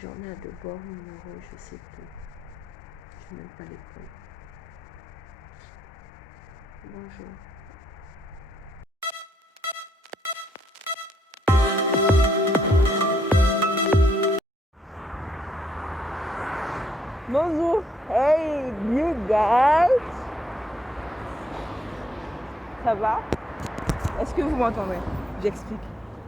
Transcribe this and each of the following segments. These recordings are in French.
Journée à devoir numéro, je sais plus. Je n'aime pas l'école. Bonjour. Bonjour, hey you guys, ça va? Est-ce que vous m'entendez? J'explique.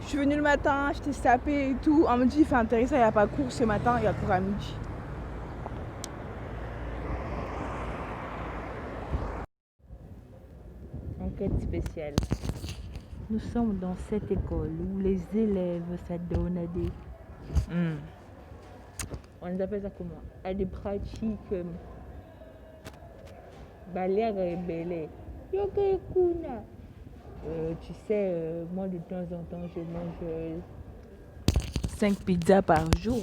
Je suis venue le matin, je t'ai sapé et tout. On me dit il fait intéressant, il n'y a pas cours ce matin, il y a cours à midi. Enquête spéciale. Nous sommes dans cette école où les élèves s'adonnent à des... On les appelle ça comment? À des pratiques balère rebelle. Yoga kuna. Tu sais, moi de temps en temps je mange 5 pizzas par jour.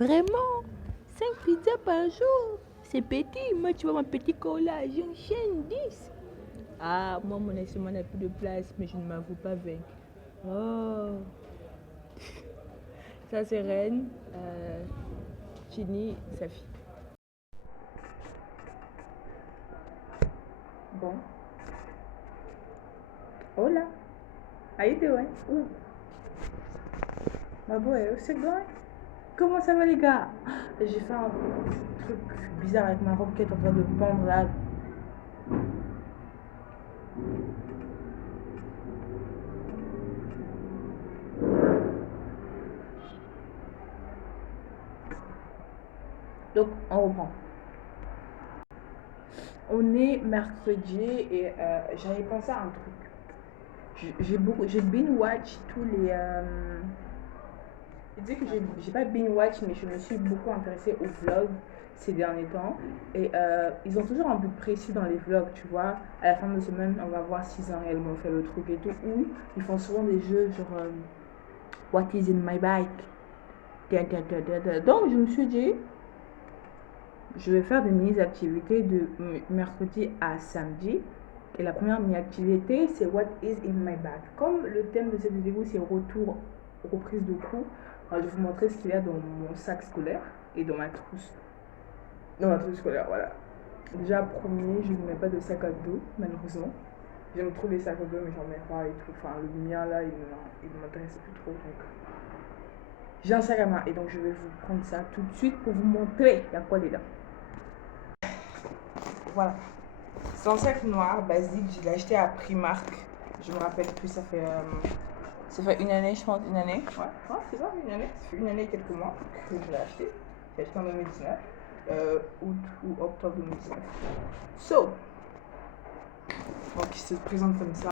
Vraiment 5 pizzas par jour. C'est petit. Moi tu vois mon petit corps là, j'enchaîne 10. Ah, moi mon estomac n'a plus de place, mais je ne m'avoue pas vaincre. Oh. Ça c'est Reine, Chini, sa fille. Bon. Hola. How you doing? Ooh. My boy, how's it going? Comment ça va les gars? J'ai fait un truc bizarre avec ma robe qui est en train de pendre là. Donc on reprend. On est mercredi et j'avais pensé à un truc. J'ai binge watch tous les. Je dis que j'ai pas binge watch, mais je me suis beaucoup intéressée aux vlogs ces derniers temps. Et ils ont toujours un but précis dans les vlogs, tu vois. À la fin de la semaine, on va voir s'ils ont réellement fait le truc et tout. Ou ils font souvent des jeux genre What is in my bike? Donc je me suis dit, je vais faire des mini-activités de mercredi à samedi. Et la première mini-activité, c'est What is in my bag. Comme le thème de cette vidéo, c'est retour, reprise de cours, je vais vous montrer ce qu'il y a dans mon sac scolaire et dans ma trousse. Dans ma trousse scolaire, voilà. Déjà, premier, je ne mets pas de sac à dos, malheureusement. J'aime trop les sacs à dos, mais j'en mets pas et tout. Enfin, le mien, là, il ne m'intéresse plus trop. Donc, j'ai un sac à main et donc je vais vous prendre ça tout de suite pour vous montrer il y a quoi dedans. Voilà. C'est un sac noir basique, je l'ai acheté à Primark. Je me rappelle plus, ça fait une année, je pense, une année. Ouais, c'est ça, une année. Ça fait une année et quelques mois que je l'ai acheté. J'ai acheté en 2019, août ou octobre 2019. Donc il se présente comme ça.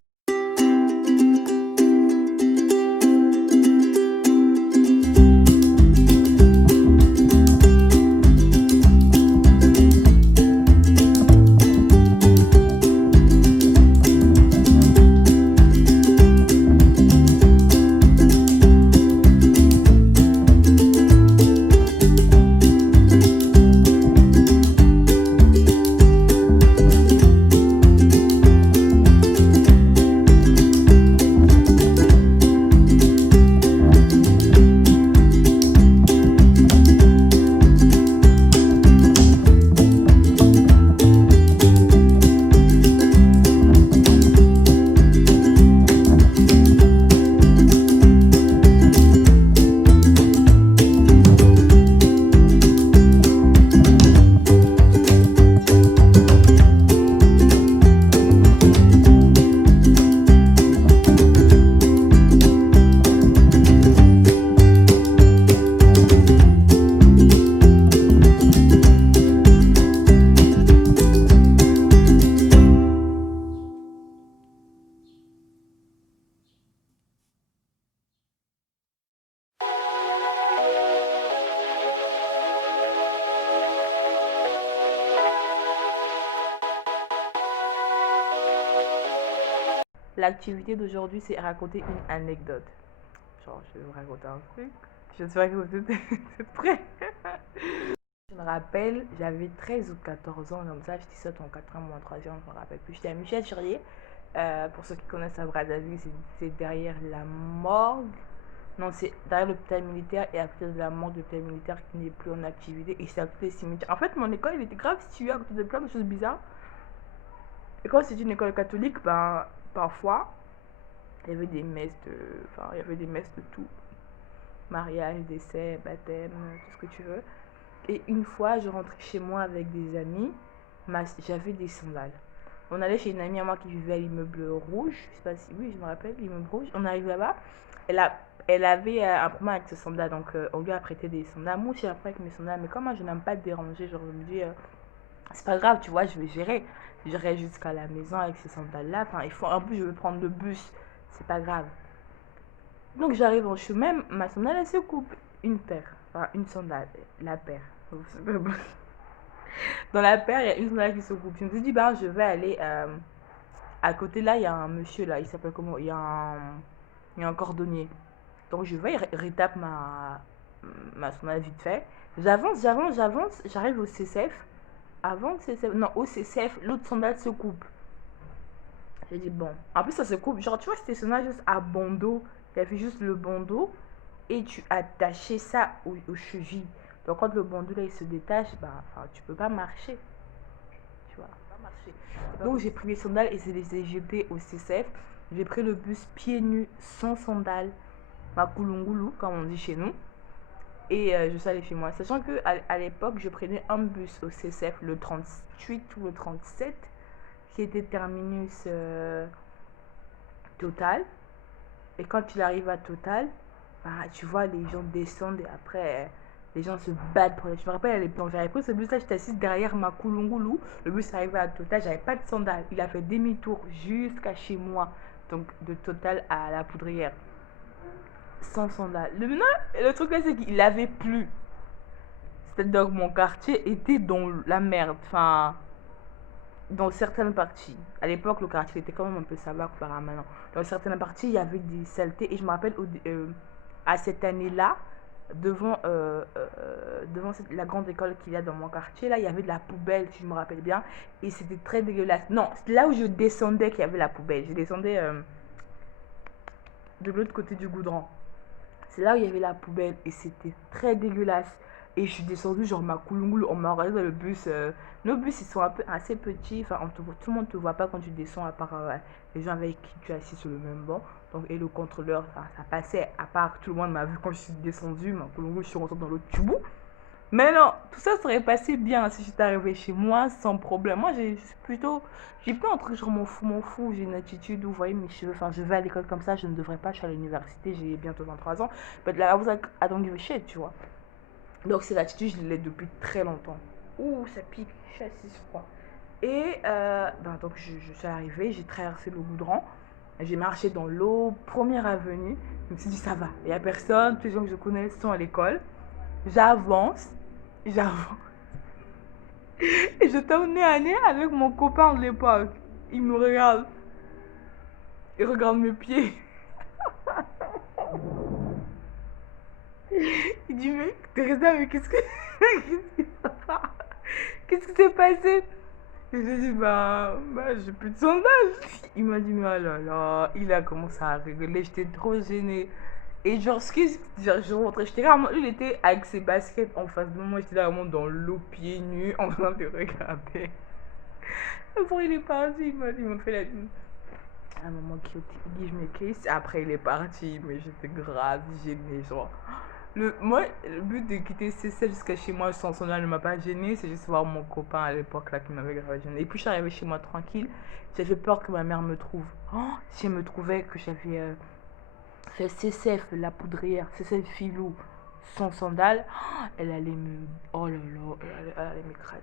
L'activité d'aujourd'hui, c'est raconter une anecdote. Genre, je vais vous raconter un truc. J'espère que vous êtes prêts. Je me rappelle, j'avais 13 ou 14 ans, comme ça, je dis ça en 4 ans, ou en 3e, je me rappelle plus. J'étais à Michel-Chirier. Pour ceux qui connaissent à Brazzaville, c'est derrière la morgue. Non, c'est derrière l'hôpital militaire et à côté de la mort de l'hôpital militaire qui n'est plus en activité et c'est à côté des cimetières. En fait, mon école, il était grave situé à côté de plein de choses bizarres. Et quand c'est une école catholique, ben, parfois, il y avait des messes de... Enfin, il y avait des messes de tout. Mariage, décès, baptême, tout ce que tu veux. Et une fois, je rentrais chez moi avec des amis, j'avais des sandales. On allait chez une amie à moi qui vivait à l'immeuble rouge. Je sais pas si... Oui, je me rappelle, l'immeuble rouge. On arrive là-bas. Elle, a, elle avait un problème avec ses sandales, donc on lui a prêté des sandales. Moi aussi, après avec mes sandales. Mais comme moi, je n'aime pas te déranger, genre, je me dis, c'est pas grave, tu vois, je vais gérer. J'irai jusqu'à la maison avec ces sandales-là. Enfin, en plus, je vais prendre le bus. C'est pas grave. Donc, j'arrive en chemin, ma sandale, elle se coupe. Une paire. Enfin, une sandale. La paire. Dans la paire, il y a une sandale qui se coupe. Je me suis dit, bah, je vais aller à côté là, il y a un monsieur là, il s'appelle comment? Il y a un cordonnier. Donc je vais, il retape ma sandale vite fait. J'avance, j'arrive au CCF. Avant le CCF, non, au CCF, l'autre sandale se coupe. J'ai dit bon. En plus, ça se coupe. Genre, tu vois, c'était sandale juste à bandeau. Il y avait juste le bandeau et tu attachais ça aux chevilles. Donc quand le bandeau là il se détache, bah, enfin, tu peux pas marcher. Tu vois, pas marcher. Donc j'ai pris mes sandales et je les ai jetées au CCF. J'ai pris le bus pieds nus, sans sandales, ma kulungulu, comme on dit chez nous. Et je suis allée chez moi. Sachant que à l'époque, je prenais un bus au CCF, le 38 ou le 37, qui était terminus Total. Et quand il arrive à Total, bah, tu vois, les gens descendent et après, les gens se battent pour les... Je me rappelle à l'époque, j'avais pris ce bus-là, j'étais assise derrière ma Kulungulu. Le bus arrivait à Total, j'avais pas de sandales. Il a fait demi-tour jusqu'à chez moi. Donc de Total à la Poudrière. Sans sandales. Le truc là, c'est qu'il avait plu. C'est-à-dire que mon quartier était dans la merde. Enfin, dans certaines parties. À l'époque, le quartier était quand même un peu savard par maintenant. Dans certaines parties, il y avait des saletés. Et je me rappelle, à cette année-là, devant la grande école qu'il y a dans mon quartier, là, il y avait de la poubelle, si je me rappelle bien. Et c'était très dégueulasse. Non, c'est là où je descendais qu'il y avait la poubelle. Je descendais de l'autre côté du goudron. C'est là où il y avait la poubelle et c'était très dégueulasse. Et je suis descendue, genre ma couloule, on m'a regardé dans le bus. Nos bus, ils sont un peu assez petits. Enfin, tout le monde ne te voit pas quand tu descends, à part les gens avec qui tu es assis sur le même banc. Donc, et le contrôleur, enfin, ça passait. À part tout le monde m'a vu quand je suis descendue, ma couloule, je suis rentrée dans l'autre tubou. Mais non, tout ça serait passé bien si j'étais arrivée chez moi sans problème. Moi, j'ai pas un truc, genre m'en fous, j'ai une attitude où, vous voyez, mes cheveux, enfin, je vais à l'école comme ça, je ne devrais pas, je suis à l'université, j'ai bientôt 23 ans. But là, I don't give a shit, tu vois. Donc, cette attitude, je l'ai depuis très longtemps. Ouh, ça pique, je suis assise froid. Et, ben, donc, je suis arrivée, j'ai traversé le goudron, j'ai marché dans l'eau, première avenue, je me suis dit, ça va, il n'y a personne, tous les gens que je connais sont à l'école. J'avance, j'avance. Et je nez à nez avec mon copain de l'époque. Il me regarde. Il regarde mes pieds. Il dit, mais Teresa, mais qu'est-ce que... Qu'est-ce qui s'est passé? Et j'ai dit, bah j'ai plus de sondage. Il m'a dit, mais oh là là, il a commencé à rigoler, j'étais trop gênée. Et genre, je rentrais, j'étais là, lui, il était avec ses baskets en face de moi, j'étais là vraiment dans l'eau, pieds nus, en train de regarder. Après, il est parti, il m'a fait la. À un moment qui give me kiss, après il est parti, mais j'étais grave gênée, genre. Moi, le but de quitter CC jusqu'à chez moi sans son ne m'a pas gênée, c'est juste voir mon copain à l'époque là qui m'avait grave gênée. Et puis je suis arrivée chez moi tranquille, j'avais peur que ma mère me trouve. Oh, si elle me trouvait que j'avais fait CCF, la poudrière, CCF filou, sans sandales, oh, elle allait me. Oh là là, elle allait m'écraser.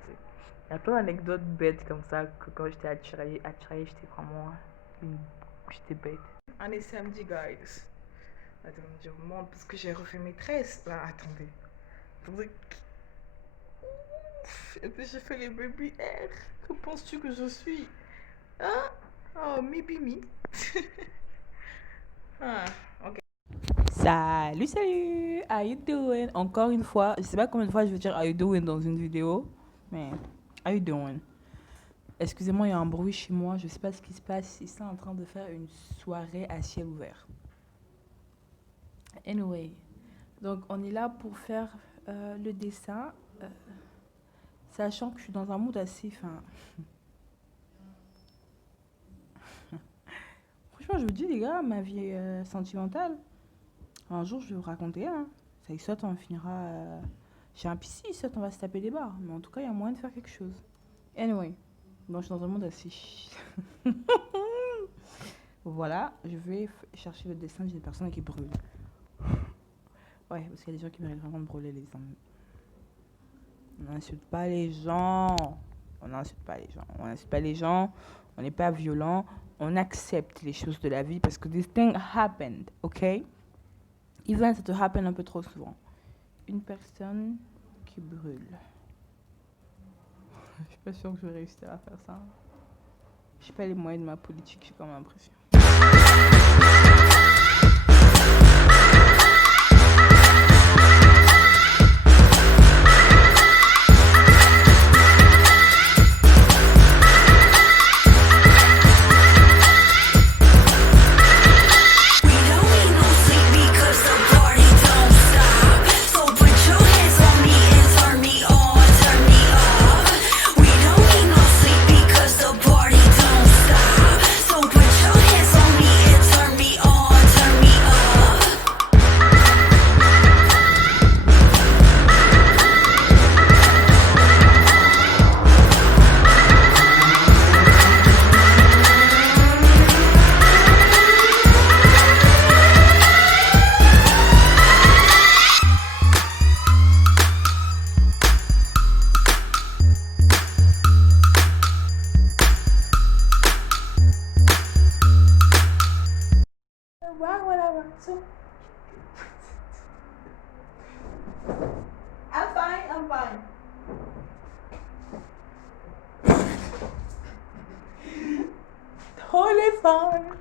Il y a plein d'anecdotes bêtes comme ça que quand j'étais attirée, j'étais vraiment. J'étais bête. On est samedi, guys. Attendez, je vous montre parce que j'ai refait mes tresses. Là, attendez. Attendez. Et puis j'ai fait les baby hair. Que penses-tu que je suis? Hein? Oh, maybe me. Ah, ok. Salut, salut! How you doing? Encore une fois, je sais pas combien de fois je vais dire how you doing dans une vidéo, mais how you doing? Excusez-moi, il y a un bruit chez moi, je sais pas ce qui se passe. Ils sont en train de faire une soirée à ciel ouvert. Anyway, donc on est là pour faire le dessin, sachant que je suis dans un mood assez. Enfin, franchement, je vous dis, les gars, ma vie sentimentale, un jour je vais vous raconter, hein. Ça y soit, on finira chez un psy, soit on va se taper des barres. Mais en tout cas, il y a moyen de faire quelque chose. Anyway, donc je suis dans un monde assez. Voilà, je vais chercher le dessin d'une personne qui brûle. Ouais, parce qu'il y a des gens qui méritent vraiment de brûler, les hommes. On n'insulte pas les gens. On n'insulte pas les gens. On n'insulte pas les gens. On n'est pas violent. On accepte les choses de la vie parce que this thing happened, ok? Even ça te happen un peu trop souvent. Une personne qui brûle. Je suis pas sûre que je vais réussir à faire ça. Je sais pas les moyens de ma politique, j'ai comme l'impression. So, I'm fine. Totally fine.